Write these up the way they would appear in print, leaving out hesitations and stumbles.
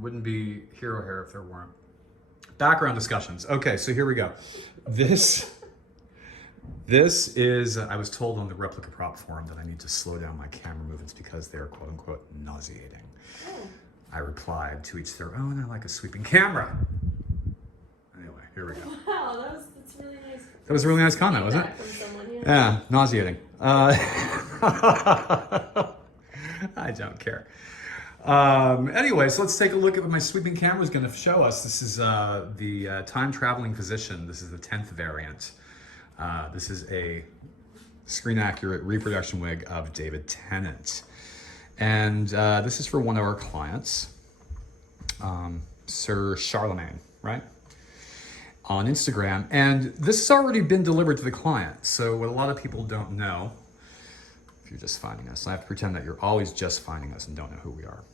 wouldn't be hero hair if there weren't background discussions. Okay, so here we go. This is, I was told on the replica prop forum that I need to slow down my camera movements because they're quote unquote nauseating. Oh. I replied, to each their own, I like a sweeping camera. Anyway, here we go. Wow, that's really nice. That was a really nice comment, wasn't it? From someone, yeah. Yeah, nauseating. I don't care. Anyway, so let's take a look at what my sweeping camera is going to show us. This is the time traveling physician. This is the 10th variant. This is a screen accurate reproduction wig of David Tennant. And this is for one of our clients, Sir Charlemagne, right? On Instagram. And this has already been delivered to the client. So what a lot of people don't know, if you're just finding us, I have to pretend that you're always just finding us and don't know who we are.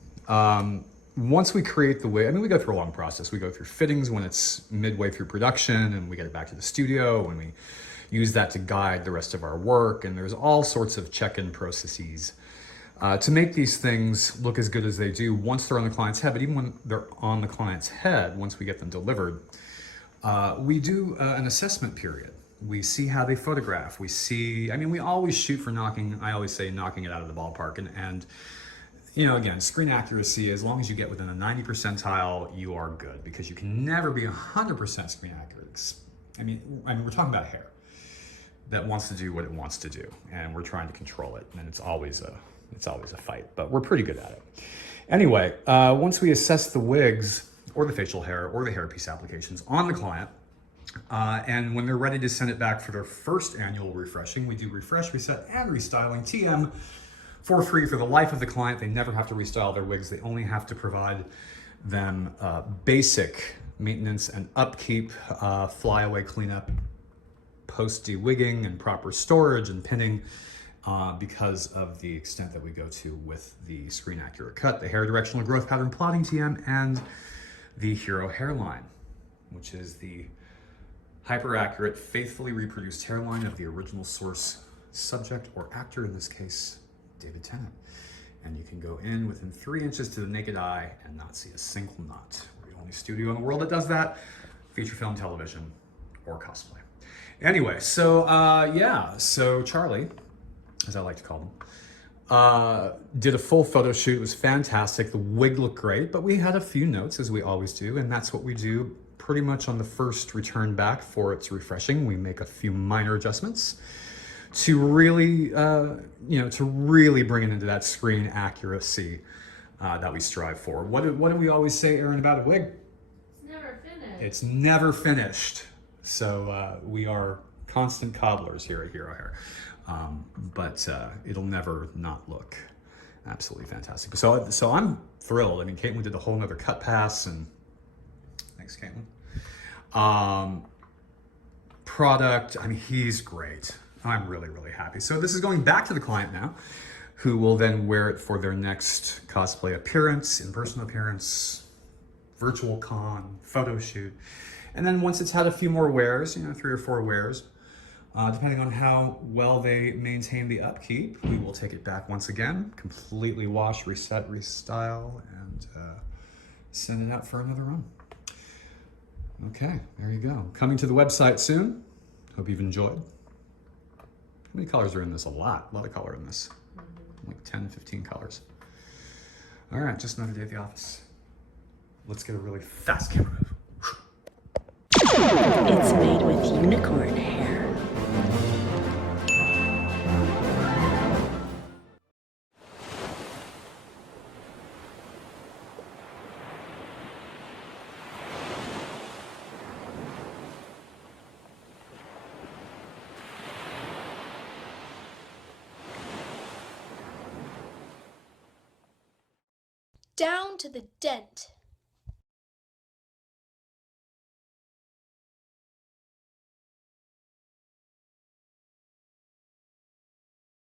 Once we create the wig, I mean, we go through a long process. We go through fittings when it's midway through production, and we get it back to the studio, and we use that to guide the rest of our work. And there's all sorts of check-in processes to make these things look as good as they do once they're on the client's head. But even when they're on the client's head, once we get them delivered, we do an assessment period. We see how they photograph. We see, I mean, we always shoot for knocking, I always say knocking it out of the ballpark. And you know, again, screen accuracy, as long as you get within a 90 percentile, you are good, because you can never be 100% screen accurate. I mean, we're talking about hair that wants to do what it wants to do, and we're trying to control it, and it's always a fight, but we're pretty good at it. Anyway, once we assess the wigs or the facial hair or the hairpiece applications on the client, and when they're ready to send it back for their first annual refreshing, we do refresh, reset, and restyling, TM, for free for the life of the client. They never have to restyle their wigs. They only have to provide them basic maintenance and upkeep, flyaway cleanup, post de-wigging, and proper storage and pinning, because of the extent that we go to with the screen accurate cut, the hair directional growth pattern plotting TM, and the hero hairline, which is the hyper accurate, faithfully reproduced hairline of the original source subject or actor, in this case, David Tennant. And you can go in within 3 inches to the naked eye and not see a single knot. We're the only studio in the world that does that, feature film, television, or cosplay. Anyway, so yeah, so Charlie, as I like to call him, did a full photo shoot. It was fantastic. The wig looked great, but we had a few notes, as we always do, and that's what we do pretty much on the first return back for its refreshing. We make a few minor adjustments to really, to really bring it into that screen accuracy that we strive for. What do we always say, Aaron, about a wig? It's never finished. It's never finished. So we are constant cobblers here at Hero Hair, but it'll never not look absolutely fantastic. So I'm thrilled. I mean, Caitlin did a whole nother cut pass, and thanks, Caitlin. Product, I mean, he's great. I'm really, really happy. So this is going back to the client now, who will then wear it for their next cosplay appearance, in-person appearance, virtual con, photo shoot. And then once it's had a few more wears, 3 or 4 wears, depending on how well they maintain the upkeep, we will take it back once again, completely wash, reset, restyle, and send it out for another run. Okay, there you go. Coming to the website soon. Hope you've enjoyed. How many colors are in this? A lot of color in this. Like 10, 15 colors. All right, just another day at the office. Let's get a really fast camera move. It's made with unicorn hair. Down to the dent.